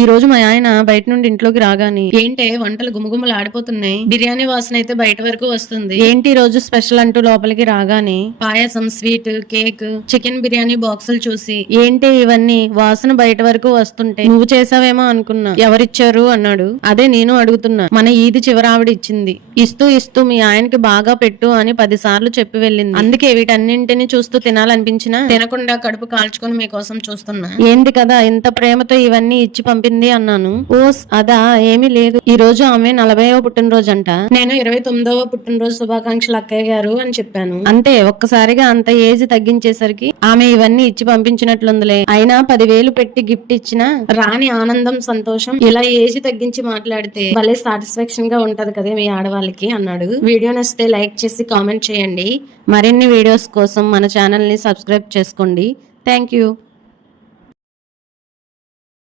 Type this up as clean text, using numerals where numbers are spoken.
ఈ రోజు మా ఆయన బయట నుండి ఇంట్లోకి రాగానే ఏంటే వంటలు గుమగుమలు ఆడిపోతున్నాయి, బిర్యానీ వాసన అయితే బయట వరకు వస్తుంది, ఏంటి ఈ రోజు స్పెషల్ అంటూ లోపలికి రాగానే పాయసం, స్వీట్, కేక్, చికెన్ బిర్యానీ బాక్సులు చూసి ఏంటి ఇవన్నీ వాసన బయట వరకు వస్తుంటే నువ్వు చేసావేమో అనుకున్నా, ఎవరిచ్చారు అన్నాడు. అదే నేను అడుగుతున్నా, మన ఈది చివరావిడ ఇచ్చింది. ఇస్తూ ఇస్తూ మీ ఆయనకి బాగా పెట్టు అని 10 సార్లు చెప్పి వెళ్ళింది. అందుకే వీటన్నింటిని చూస్తూ తినాలనిపించినా తినకుండా కడుపు కాల్చుకొని మీకోసం చూస్తున్నా. ఏంది కదా ఇంత ప్రేమతో ఇవన్నీ ఇచ్చి పంపింది అన్నాను. ఓస్ అదా, ఏమీ లేదు. ఈ రోజు ఆమె 40వ పుట్టినరోజు అంట. నేను 29వ పుట్టినరోజు శుభాకాంక్షలు అక్కయ్య గారు అని చెప్పాను. అంతే, ఒక్కసారిగా అంత ఏజ్ తగ్గించేసరికి ఆమె ఇవన్నీ ఇచ్చి పంపించినట్లుందిలే. అయినా 10,000 పెట్టి గిఫ్ట్ ఇచ్చినా రాని ఆనందం, సంతోషం ఇలా ఏజ్ తగ్గించి మాట్లాడితే భలే సాటిస్ఫాక్షన్ గా ఉంటది కదా మీ ఆడవాళ్ళకి అన్నాడు. వీడియో నచ్చితే లైక్ చేసి కామెంట్ చేయండి. మరిన్ని వీడియోస్ కోసం మన ఛానల్ ని సబ్స్క్రైబ్ చేసుకోండి. Thank you.